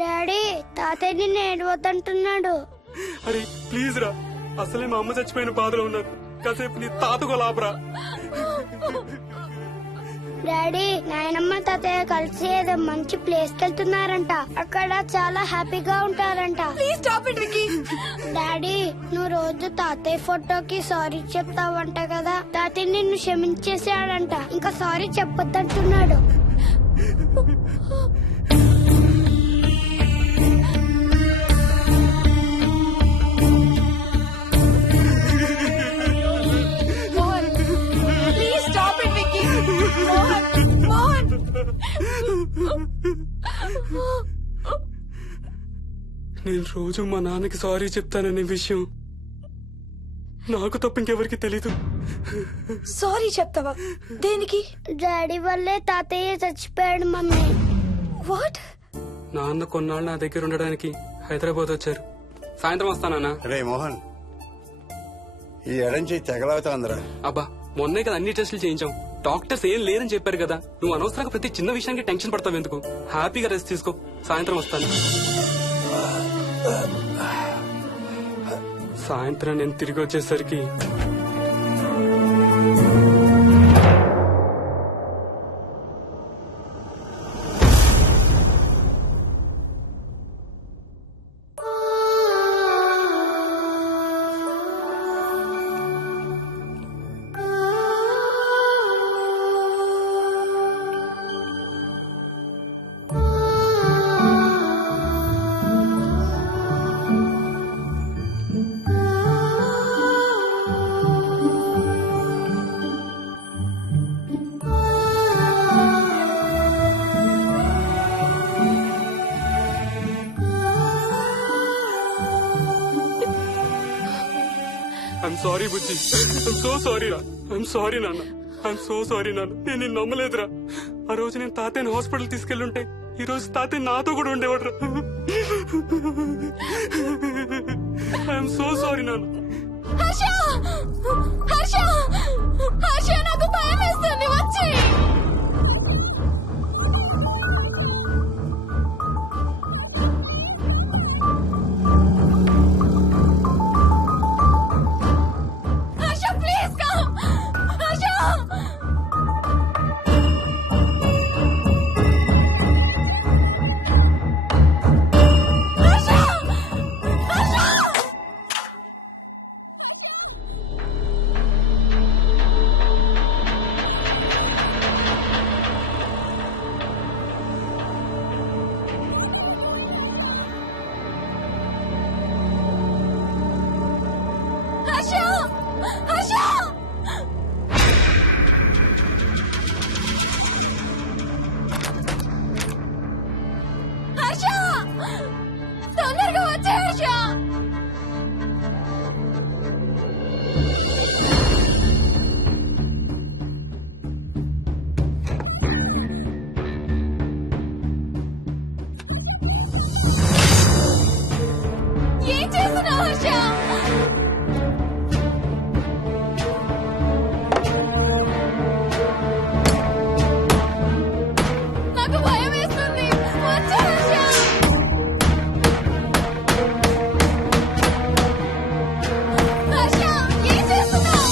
Daddy తాతయ్య నిన్ను ఏడవద్దంటున్నాడు. అరే ప్లీజ్ రా, అసలే మా అమ్మ చచ్చిపోయిన బాధలో ఉన్నారు. కాసేపు నీ తాతకు లాభరా. డాడీ నాయనమ్మ తాతయ్య కలిసి ఏదో మంచి ప్లేస్ కి వెళ్తున్నారంట. అక్కడ చాలా హ్యాపీగా ఉంటారంట. Please stop it Vicky. Daddy నువ్వు రోజు తాతయ్య ఫోటోకి సారీ చెప్తావంట కదా. తాతయ్య నిన్ను క్షమించేసాడంట. ఇంకా సారీ చెప్పొద్దంటున్నాడు. Mohan please stop it Vicky. Mohan Mohan నేను రోజు మా నాన్నకి సారీ చెప్తాననే విషయం నాకు తప్ప ఇంకెవరికి తెలీదు. సారీ చెప్తావా? దేనికి? డాడీ వల్లే తాతయ్య చచ్చిపోయాడు మమ్మీ. వాట్? నాన్న కొన్నాళ్ళు నా దగ్గర ఉండడానికి హైదరాబాద్ వచ్చారు. సాయంత్రం వస్తానా? రే మోహన్, ఈ ఎడంచి తెగలవుతాందిరా. అబ్బా మొన్నే కదా అన్ని టెస్టులు చేయించాం. డాక్టర్స్ ఏం లేరని చెప్పారు కదా. నువ్వు అనవసరంగా ప్రతి చిన్న విషయానికి టెన్షన్ పడతావు ఎందుకు? హ్యాపీగా రెస్ట్ తీసుకో. సాయంత్రం వస్తాను. సాయంత్రం నేను తిరిగి వచ్చేసరికి I'm sorry Bujji. I'm so sorry రా. ఐఎమ్ సారీ నాన్న. ఐఎమ్ సో సారీ నాన్న. నేను నిన్ను నమ్మలేదురా. ఆ రోజు నేను తాతయ్యని హాస్పిటల్ తీసుకెళ్లుంటే ఈ రోజు తాతయ్య నాతో కూడా ఉండేవాడు రా. ఐఎమ్ సో సారీ నాన్న. హర్ష హర్ష హర్ష నాకు భయం వేస్తుంది. వచ్చి హర్ష ప్లీజ్ కమ్. హర్ష హర్ష హర్ష హర్ష హర్ష హర్ష తొందరగా వచ్చే హర్ష. ఏం చేస్తున్నావు హర్ష? నాకు భయం వేస్తుంది. వచ్చే హర్ష. హర్ష ఏం చేస్తున్నావు?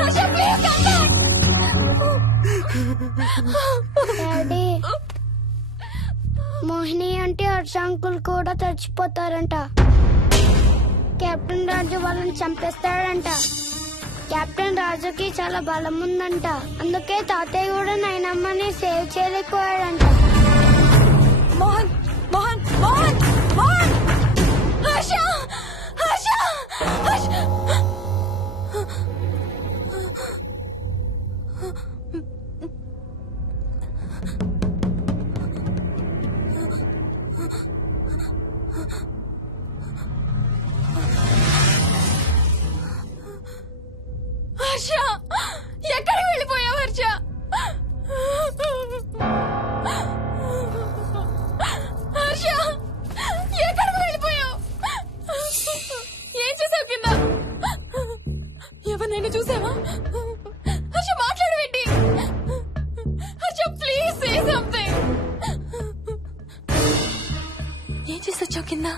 Harsha please come back. Daddy Mohini అంటే హర్ష అంకుల్ కూడా చచ్చిపోతారంట. కెప్టెన్ రాజు వాళ్ళని చంపేస్తాడంట. కెప్టెన్ రాజుకి చాలా బలం ఉందంట. అందుకే తాతయ్య కూడా నాయనమ్మని సేవ్ చేయలేకపోయాడంట. మోహన్ మోహన్ మోహన్ మోహన్ హర్ష హర్ష హర్ష హర్ష ఎక్కడికి వెళ్ళిపోయావు హర్ష? హర్ష ఎక్కడికి వెళ్ళిపోయావు? ఎవరినైనా చూసావా? హర్ష మాట్లాడవేంటి? Harsha please say something. ఏం చేసొచ్చావు కింద?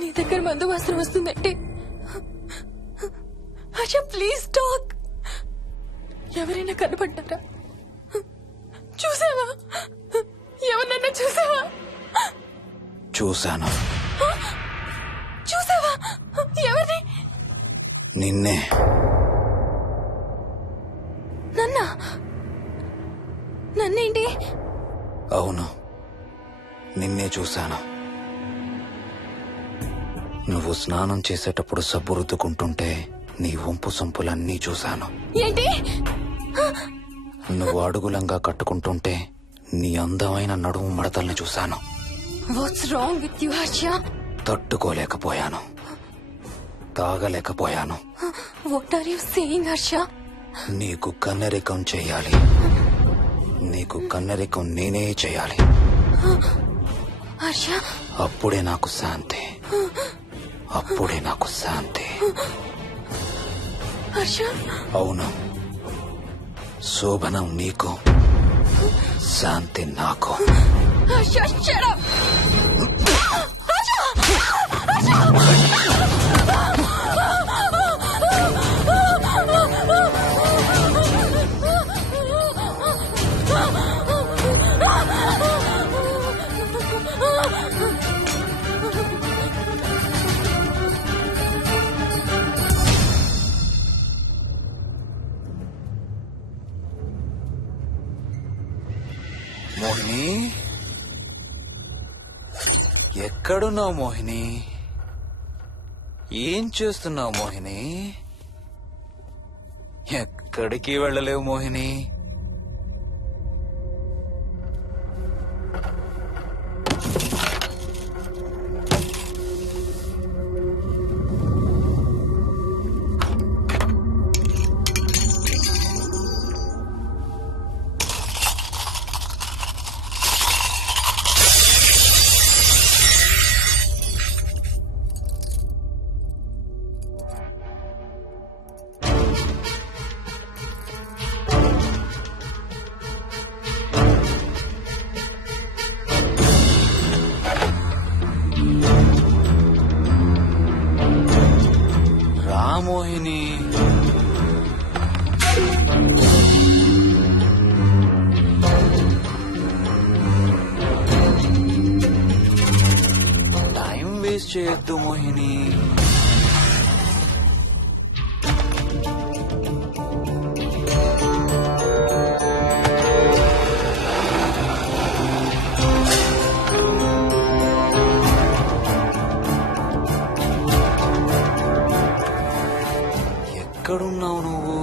నీ దగ్గర మందు వాసన వస్తుందంటే హర్ష ప్లీజ్ టాక్. ఎవరైనా కనపడ్డారా? చూసావా? ఎవరినన్నా చూసావా? చూశాను. చూసావా? ఎవరిని? నిన్నే. నన్నేంటి? అవును, నిన్నే చూశాను. నువ్వు స్నానం చేసేటప్పుడు సబ్బు రుద్దుకుంటుంటే నీ వంపు సొంపులన్నీ చూశాను. ఏంటి? నువ్వు అడుగులంగా కట్టుకుంటుంటే నీ అందమైన నడుము మడతల్ని చూశాను. What's wrong with you Harsha? తట్టుకోలేకపోయాను, తాగలేకపోయాను. What are you saying Harsha? నీకు కన్నరికం చెయ్యాలి. నీకు కన్నరికం నేనే చేయాలి. హర్ష అప్పుడే నాకు శాంతి. అప్పుడే నాకు శాంతి. హర్ష అవును, శోభనం నీకు, శాంతి నాకు. Harsha shut up. మోహిని, ఎక్కడున్నావు మోహిని? ఏం చేస్తున్నావు మోహిని? ఎక్కడికి వెళ్ళలేవు మోహిని. మోహిని, టైం వేస్ట్ చేయొద్దు మోహిని. ఎక్కడున్నావు నువ్వు?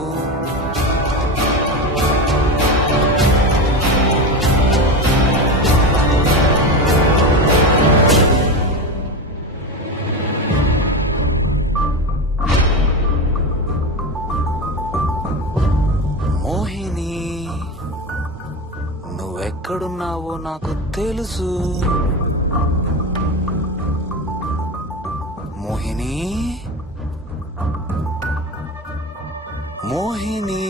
మోహిని, నువ్వెక్కడున్నావో నాకు తెలుసు. మోహిని, మోహిని.